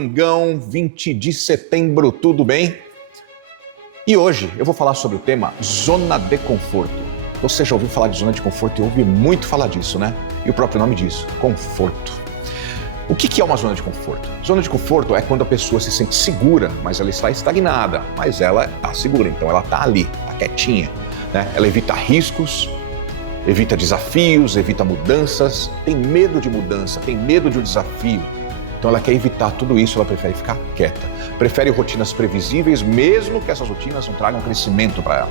domingão, 20 de setembro, tudo bem? E hoje eu vou falar sobre o tema zona de conforto. Você já ouviu falar de zona de conforto e ouve muito falar disso, né? E o próprio nome diz, conforto. O que é uma zona de conforto? Zona de conforto é quando a pessoa se sente segura, mas ela está estagnada, mas ela está segura, então ela está ali, está quietinha, né? Ela evita riscos, evita desafios, evita mudanças, tem medo de mudança, tem medo de um desafio. Então ela quer evitar tudo isso, ela prefere ficar quieta. Prefere rotinas previsíveis, mesmo que essas rotinas não tragam crescimento para ela,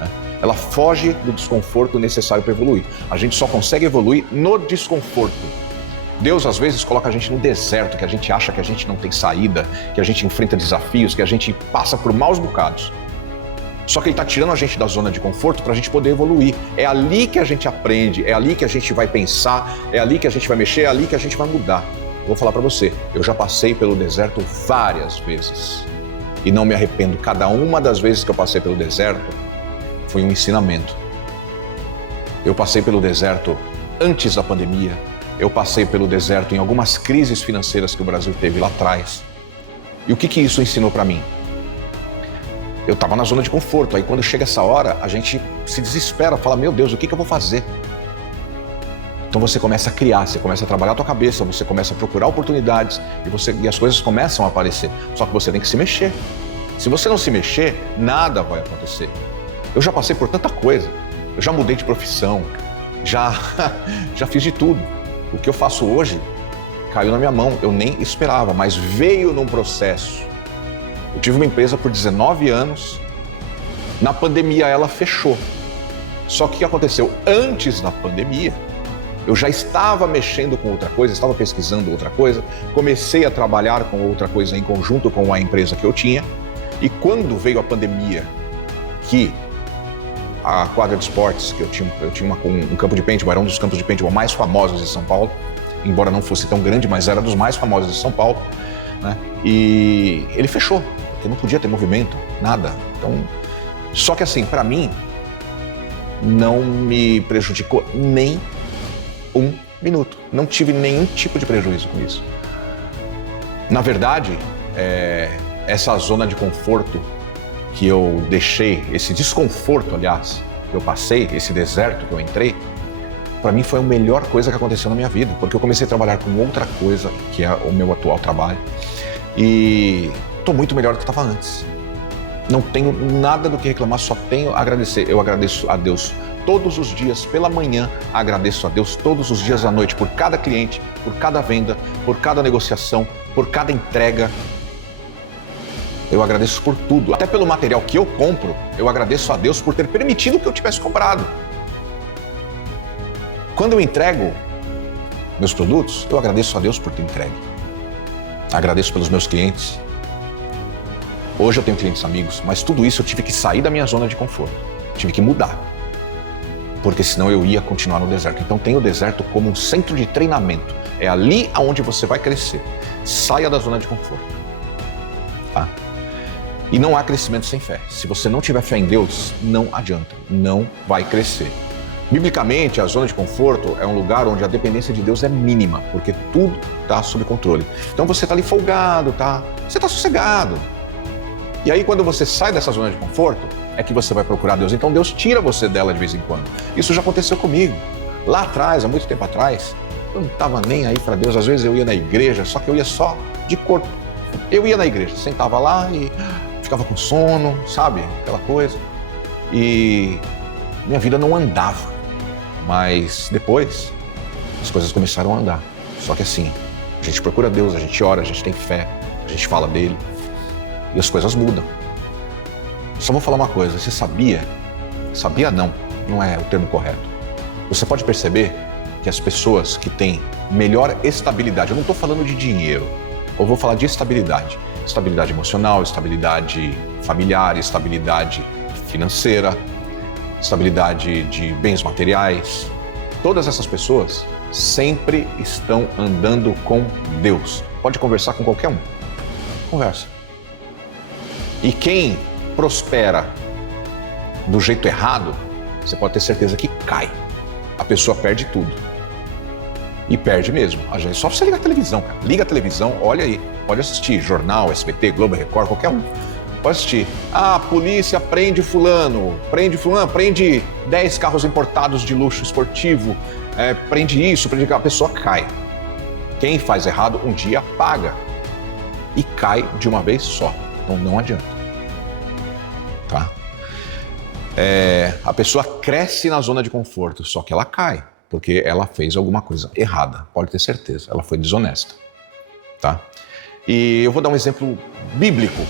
né? Ela foge do desconforto necessário para evoluir. A gente só consegue evoluir no desconforto. Deus às vezes coloca a gente no deserto, que a gente acha que a gente não tem saída, que a gente enfrenta desafios, que a gente passa por maus bocados. Só que Ele está tirando a gente da zona de conforto para a gente poder evoluir. É ali que a gente aprende, é ali que a gente vai pensar, é ali que a gente vai mexer, é ali que a gente vai mudar. Vou falar para você, eu já passei pelo deserto várias vezes e não me arrependo. Cada uma das vezes que eu passei pelo deserto foi um ensinamento. Eu passei pelo deserto antes da pandemia, eu passei pelo deserto em algumas crises financeiras que o Brasil teve lá atrás. E o que isso ensinou para mim? Eu estava na zona de conforto, aí quando chega essa hora, a gente se desespera, fala, meu Deus, o que eu vou fazer? Então você começa a criar, você começa a trabalhar a tua cabeça, você começa a procurar oportunidades e as coisas começam a aparecer. Só que você tem que se mexer. Se você não se mexer, nada vai acontecer. Eu já passei por tanta coisa, eu já mudei de profissão, já fiz de tudo. O que eu faço hoje caiu na minha mão, eu nem esperava, mas veio num processo. Eu tive uma empresa por 19 anos, na pandemia ela fechou. Só que o que aconteceu? Antes da pandemia, eu já estava mexendo com outra coisa, estava pesquisando outra coisa, comecei a trabalhar com outra coisa em conjunto com a empresa que eu tinha, e quando veio a pandemia, que a quadra de esportes, que eu tinha um campo de paintball, era um dos campos de paintball mais famosos de São Paulo, embora não fosse tão grande, mas era dos mais famosos de São Paulo, né? E ele fechou, porque não podia ter movimento, nada. Então, só que assim, para mim, não me prejudicou nem um minuto. Não tive nenhum tipo de prejuízo com isso. Na verdade, essa zona de conforto que eu deixei, esse desconforto, aliás, que eu passei, esse deserto que eu entrei, para mim foi a melhor coisa que aconteceu na minha vida, porque eu comecei a trabalhar com outra coisa, que é o meu atual trabalho, e estou muito melhor do que estava antes. Não tenho nada do que reclamar, só tenho a agradecer. Eu agradeço a Deus todos os dias pela manhã, agradeço a Deus todos os dias à noite por cada cliente, por cada venda, por cada negociação, por cada entrega. Eu agradeço por tudo, até pelo material que eu compro, eu agradeço a Deus por ter permitido que eu tivesse comprado. Quando eu entrego meus produtos, eu agradeço a Deus por ter entregue. Agradeço pelos meus clientes. Hoje eu tenho clientes amigos, mas tudo isso eu tive que sair da minha zona de conforto, tive que mudar, porque senão eu ia continuar no deserto. Então tem o deserto como um centro de treinamento, é ali aonde você vai crescer. Saia da zona de conforto, tá? E não há crescimento sem fé. Se você não tiver fé em Deus, não adianta, não vai crescer. Biblicamente, a zona de conforto é um lugar onde a dependência de Deus é mínima, porque tudo está sob controle. Então você está ali folgado, você está sossegado. E aí quando você sai dessa zona de conforto, é que você vai procurar Deus. Então Deus tira você dela de vez em quando. Isso já aconteceu comigo. Lá atrás, há muito tempo atrás, eu não estava nem aí para Deus. Às vezes eu ia na igreja, só que eu ia só de corpo. Eu ia na igreja, sentava lá e ficava com sono, sabe? Aquela coisa. E minha vida não andava. Mas depois, as coisas começaram a andar. Só que assim, a gente procura Deus, a gente ora, a gente tem fé, a gente fala dele. E as coisas mudam. Só vou falar uma coisa, você sabia não é o termo correto. Você pode perceber que as pessoas que têm melhor estabilidade, eu não estou falando de dinheiro, eu vou falar de estabilidade. Estabilidade emocional, estabilidade familiar, estabilidade financeira, estabilidade de bens materiais. Todas essas pessoas sempre estão andando com Deus. Pode conversar com qualquer um. Conversa. E quem prospera do jeito errado, você pode ter certeza que cai. A pessoa perde tudo. E perde mesmo. Só você liga a televisão, cara. Liga a televisão, olha aí. Pode assistir jornal, SBT, Globo, Record, qualquer um. Pode assistir. Ah, a polícia prende fulano, prende 10 carros importados de luxo esportivo, prende isso, prende aquilo. A pessoa cai. Quem faz errado um dia paga. E cai de uma vez só. Então não adianta. Tá? A pessoa cresce na zona de conforto, só que ela cai. Porque ela fez alguma coisa errada, pode ter certeza. Ela foi desonesta. Tá? E eu vou dar um exemplo bíblico.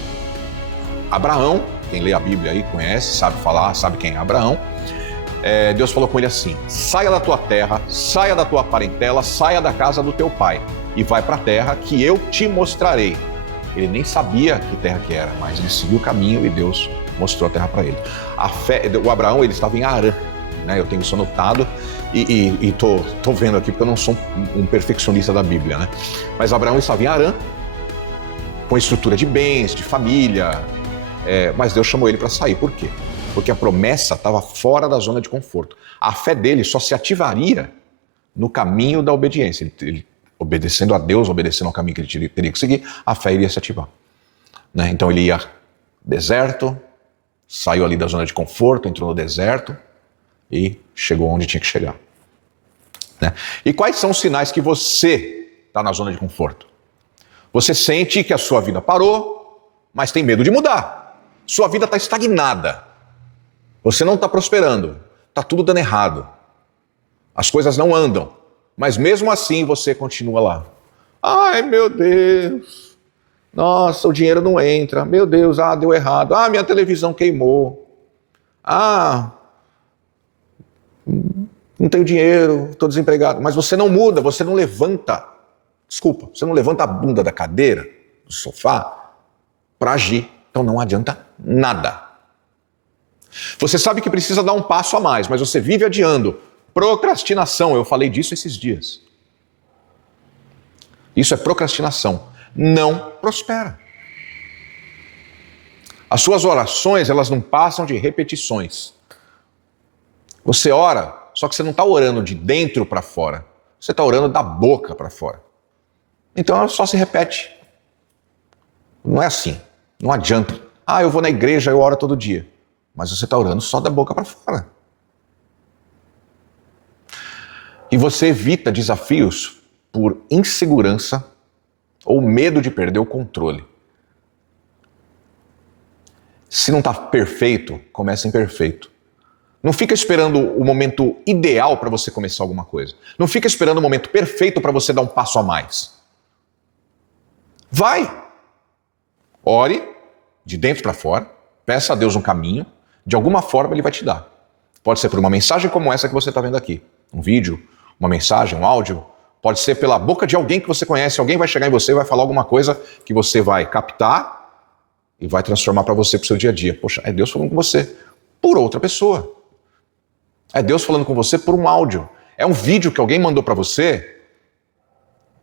Abraão, quem lê a Bíblia aí conhece, sabe falar, sabe quem é Abraão. Deus falou com ele assim: saia da tua terra, saia da tua parentela, saia da casa do teu pai e vai para a terra que eu te mostrarei. Ele nem sabia que terra que era, mas ele seguiu o caminho e Deus mostrou a terra para ele. O Abraão, ele estava em Harã, né? Eu tenho isso anotado e tô vendo aqui porque eu não sou um perfeccionista da Bíblia, né? Mas Abraão estava em Harã, com estrutura de bens, de família, mas Deus chamou ele para sair. Por quê? Porque a promessa estava fora da zona de conforto. A fé dele só se ativaria no caminho da obediência. Ele obedecendo a Deus, obedecendo ao caminho que ele teria que seguir, a fé iria se ativar. Né? Então ele ia deserto, saiu ali da zona de conforto, entrou no deserto e chegou onde tinha que chegar. Né? E quais são os sinais que você está na zona de conforto? Você sente que a sua vida parou, mas tem medo de mudar. Sua vida está estagnada. Você não está prosperando. Está tudo dando errado. As coisas não andam. Mas mesmo assim você continua lá. Ai, meu Deus. Nossa, o dinheiro não entra. Meu Deus, deu errado. Minha televisão queimou. Não tenho dinheiro, estou desempregado. Mas você não muda, você não levanta. Desculpa, você não levanta a bunda da cadeira, do sofá, para agir. Então não adianta nada. Você sabe que precisa dar um passo a mais, mas você vive adiando. Procrastinação, eu falei disso esses dias. Isso é procrastinação. Não prospera. As suas orações, elas não passam de repetições. Você ora, só que você não está orando de dentro para fora. Você está orando da boca para fora. Então ela só se repete. Não é assim. Não adianta. Eu vou na igreja, eu oro todo dia. Mas você está orando só da boca para fora. E você evita desafios por insegurança ou medo de perder o controle. Se não está perfeito, começa imperfeito. Não fica esperando o momento ideal para você começar alguma coisa. Não fica esperando o momento perfeito para você dar um passo a mais. Vai! Ore de dentro para fora, peça a Deus um caminho, de alguma forma Ele vai te dar. Pode ser por uma mensagem como essa que você está vendo aqui, um vídeo, uma mensagem, um áudio, pode ser pela boca de alguém que você conhece, alguém vai chegar em você e vai falar alguma coisa que você vai captar e vai transformar para você, para o seu dia a dia. Poxa, é Deus falando com você por outra pessoa. É Deus falando com você por um áudio. É um vídeo que alguém mandou para você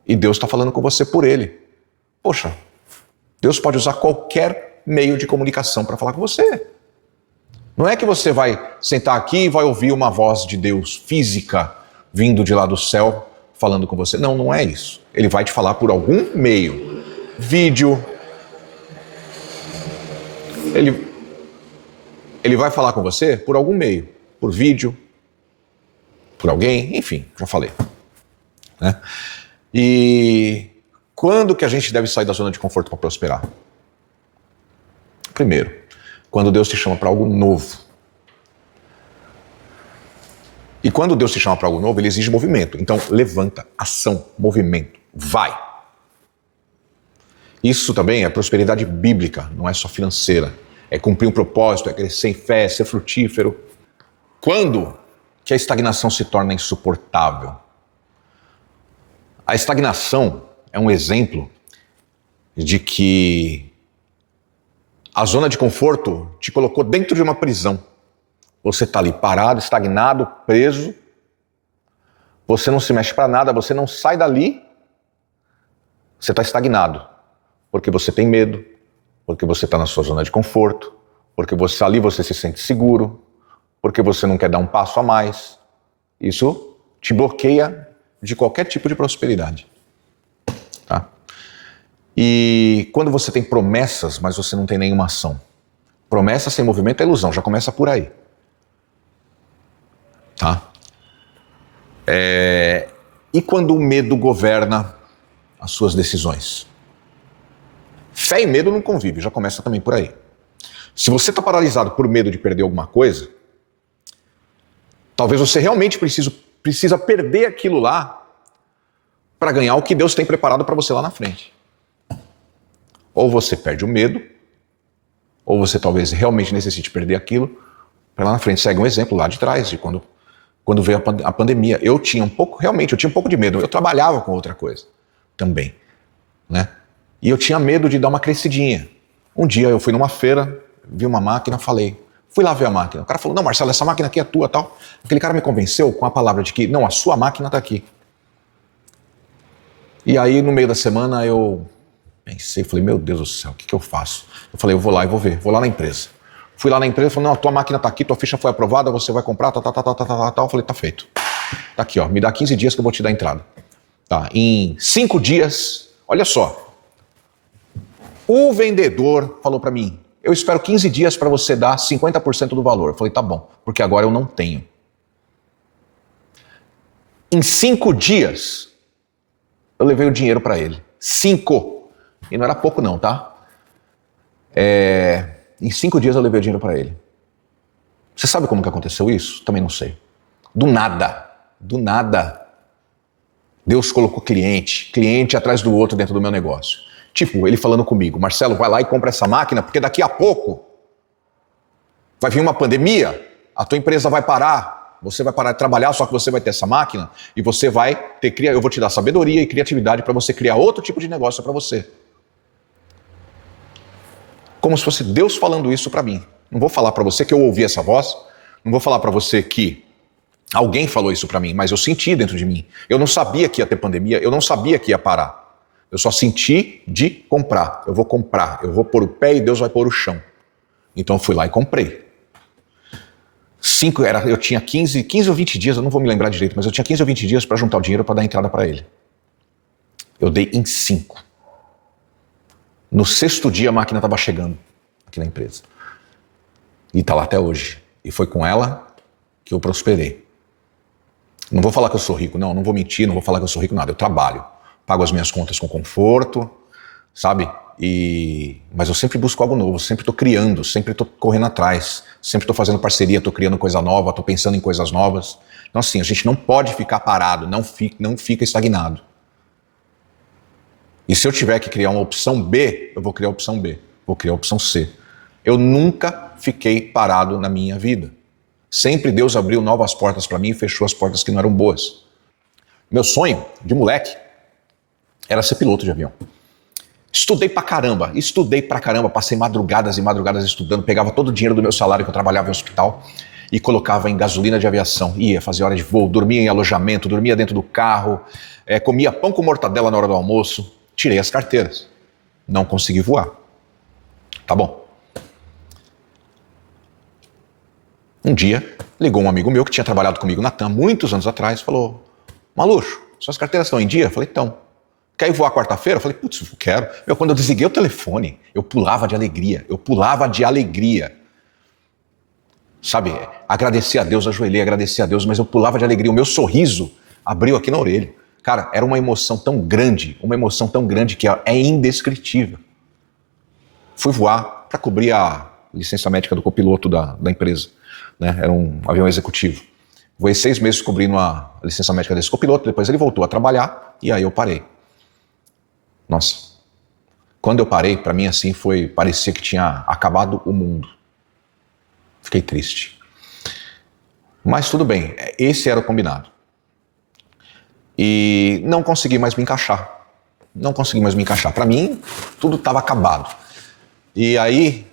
e Deus está falando com você por ele. Poxa, Deus pode usar qualquer meio de comunicação para falar com você. Não é que você vai sentar aqui e vai ouvir uma voz de Deus física vindo de lá do céu falando com você. Não, não é isso. Ele vai te falar por algum meio. Vídeo. Ele vai falar com você por algum meio. Por vídeo. Por alguém. Enfim, já falei. Né? E quando que a gente deve sair da zona de conforto para prosperar? Primeiro, quando Deus te chama para algo novo. E quando Deus te chama para algo novo, Ele exige movimento. Então, levanta, ação, movimento, vai. Isso também é prosperidade bíblica, não é só financeira. É cumprir um propósito, é crescer em fé, é ser frutífero. Quando que a estagnação se torna insuportável? A estagnação é um exemplo de que a zona de conforto te colocou dentro de uma prisão. Você está ali parado, estagnado, preso. Você não se mexe para nada, você não sai dali. Você está estagnado. Porque você tem medo, porque você está na sua zona de conforto, porque ali você se sente seguro, porque você não quer dar um passo a mais. Isso te bloqueia de qualquer tipo de prosperidade. Tá? E quando você tem promessas, mas você não tem nenhuma ação. Promessa sem movimento é ilusão, já começa por aí. Tá? E quando o medo governa as suas decisões? Fé e medo não convivem, já começa também por aí. Se você está paralisado por medo de perder alguma coisa, talvez você realmente precisa perder aquilo lá para ganhar o que Deus tem preparado para você lá na frente. Ou você perde o medo, ou você talvez realmente necessite perder aquilo para lá na frente. Segue um exemplo lá de trás, de quando veio a pandemia. Eu tinha um pouco de medo. Eu trabalhava com outra coisa também, né? E eu tinha medo de dar uma crescidinha. Um dia eu fui numa feira, vi uma máquina, fui lá ver a máquina. O cara falou, não, Marcelo, essa máquina aqui é tua, tal. Aquele cara me convenceu com a palavra de que, não, a sua máquina está aqui. E aí, no meio da semana, eu pensei, falei, meu Deus do céu, o que eu faço? Eu falei, eu vou lá e vou ver, vou lá na empresa. Fui lá na empresa, falei, não, a tua máquina está aqui, tua ficha foi aprovada, você vai comprar, tal. Eu falei, tá feito. Tá aqui, ó, me dá 15 dias que eu vou te dar a entrada. Tá, em 5 dias, olha só, o vendedor falou para mim, eu espero 15 dias para você dar 50% do valor. Eu falei, tá bom, porque agora eu não tenho. Em 5 dias, eu levei o dinheiro para ele. 5. E não era pouco não, tá? Em 5 dias eu levei o dinheiro para ele. Você sabe como que aconteceu isso? Também não sei. Do nada. Deus colocou cliente atrás do outro dentro do meu negócio. Tipo, ele falando comigo, Marcelo, vai lá e compra essa máquina, porque daqui a pouco vai vir uma pandemia, a tua empresa vai parar, você vai parar de trabalhar, só que você vai ter essa máquina e você vai ter, eu vou te dar sabedoria e criatividade para você criar outro tipo de negócio para você. Como se fosse Deus falando isso para mim. Não vou falar para você que eu ouvi essa voz, não vou falar para você que alguém falou isso para mim, mas eu senti dentro de mim. Eu não sabia que ia ter pandemia, eu não sabia que ia parar. Eu só senti de comprar. Eu vou pôr o pé e Deus vai pôr o chão. Então eu fui lá e comprei. Eu tinha 15 ou 20 dias, eu não vou me lembrar direito, mas eu tinha 15 ou 20 dias para juntar o dinheiro para dar entrada para ele. Eu dei em 5. No 6º dia a máquina estava chegando aqui na empresa. E está lá até hoje. E foi com ela que eu prosperei. Não vou falar que eu sou rico, não vou mentir, não vou falar que eu sou rico, nada. Eu trabalho. Pago as minhas contas com conforto, sabe? Mas eu sempre busco algo novo, sempre estou criando, sempre estou correndo atrás, sempre estou fazendo parceria, estou criando coisa nova, estou pensando em coisas novas. Então assim, a gente não pode ficar parado, não fica estagnado. E se eu tiver que criar uma opção B, eu vou criar a opção B, vou criar a opção C. Eu nunca fiquei parado na minha vida. Sempre Deus abriu novas portas para mim e fechou as portas que não eram boas. Meu sonho de moleque era ser piloto de avião. Estudei pra caramba, passei madrugadas e madrugadas estudando, pegava todo o dinheiro do meu salário que eu trabalhava em hospital e colocava em gasolina de aviação, ia fazer hora de voo, dormia em alojamento, dormia dentro do carro, comia pão com mortadela na hora do almoço, tirei as carteiras, não consegui voar. Tá bom. Um dia, ligou um amigo meu que tinha trabalhado comigo na TAM muitos anos atrás, falou, Maluxo, suas carteiras estão em dia? Eu falei, então. Quer ir voar quarta-feira? Eu falei, putz, eu quero. Quando eu desliguei o telefone, eu pulava de alegria. Sabe, agradecer a Deus, ajoelhei, agradecer a Deus, mas eu pulava de alegria. O meu sorriso abriu aqui na orelha. Cara, era uma emoção tão grande que é indescritível. Fui voar para cobrir a licença médica do copiloto da empresa, né? Era um avião executivo. Voei 6 meses cobrindo a licença médica desse copiloto, depois ele voltou a trabalhar e aí eu parei. Nossa, quando eu parei, para mim assim parecia que tinha acabado o mundo. Fiquei triste. Mas tudo bem, esse era o combinado. E não consegui mais me encaixar. Para mim, tudo estava acabado. E aí,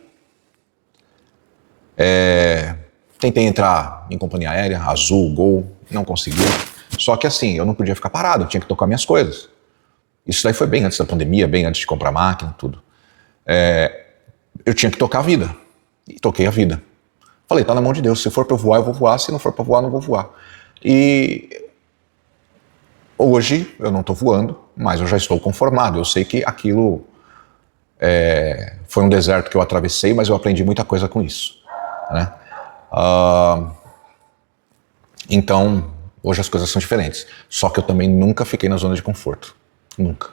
tentei entrar em companhia aérea, Azul, Gol, não consegui. Só que assim, eu não podia ficar parado, eu tinha que tocar minhas coisas. Isso daí foi bem antes da pandemia, bem antes de comprar máquina, tudo. Eu tinha que tocar a vida. E toquei a vida. Falei, tá na mão de Deus. Se for pra eu voar, eu vou voar. Se não for pra voar, não vou voar. E Hoje eu não estou voando, mas eu já estou conformado. Eu sei que aquilo foi um deserto que eu atravessei, mas eu aprendi muita coisa com isso, né? Então, hoje as coisas são diferentes. Só que eu também nunca fiquei na zona de conforto. Nunca.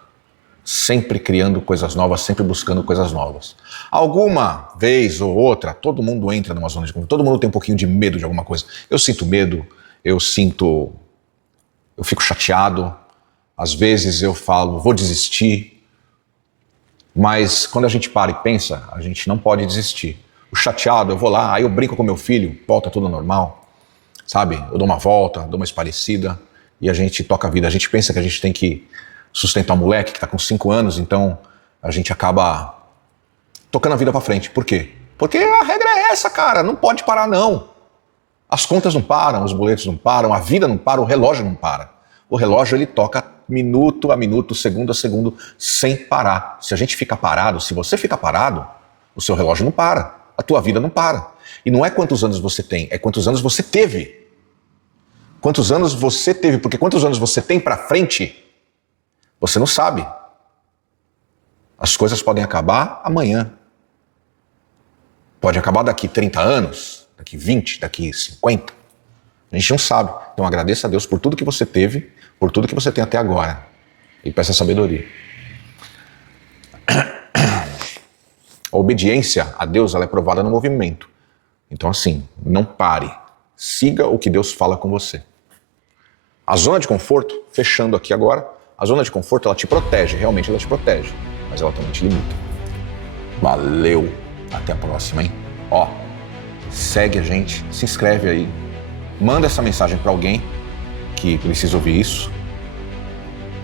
Sempre criando coisas novas, sempre buscando coisas novas. Alguma vez ou outra, todo mundo entra numa zona de conforto. Todo mundo tem um pouquinho de medo de alguma coisa. Eu sinto medo, eu fico chateado. Às vezes eu falo, vou desistir. Mas quando a gente para e pensa, a gente não pode desistir. O chateado, eu vou lá, aí eu brinco com meu filho, volta tudo normal. Sabe? Eu dou uma volta, dou uma esparecida e a gente toca a vida. A gente pensa que a gente tem que sustentar um moleque que está com 5 anos, então a gente acaba tocando a vida para frente. Por quê? Porque a regra é essa, cara. Não pode parar, não. As contas não param, os boletos não param, a vida não para, o relógio não para. O relógio, ele toca minuto a minuto, segundo a segundo, sem parar. Se a gente fica parado, se você fica parado, o seu relógio não para, a tua vida não para. E não é quantos anos você tem, é quantos anos você teve. Quantos anos você teve, porque quantos anos você tem para frente, você não sabe. As coisas podem acabar amanhã. Pode acabar daqui 30 anos, daqui 20, daqui 50. A gente não sabe. Então agradeça a Deus por tudo que você teve, por tudo que você tem até agora. E peça sabedoria. A obediência a Deus, ela é provada no movimento. Então assim, não pare. Siga o que Deus fala com você. A zona de conforto, fechando aqui agora, a zona de conforto, ela te protege, realmente ela te protege, mas ela também te limita. Valeu, até a próxima, hein? Ó, segue a gente, se inscreve aí, manda essa mensagem para alguém que precisa ouvir isso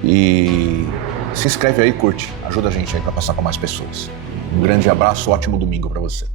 e se inscreve aí e curte, ajuda a gente aí para passar para mais pessoas. Um grande abraço, ótimo domingo para você.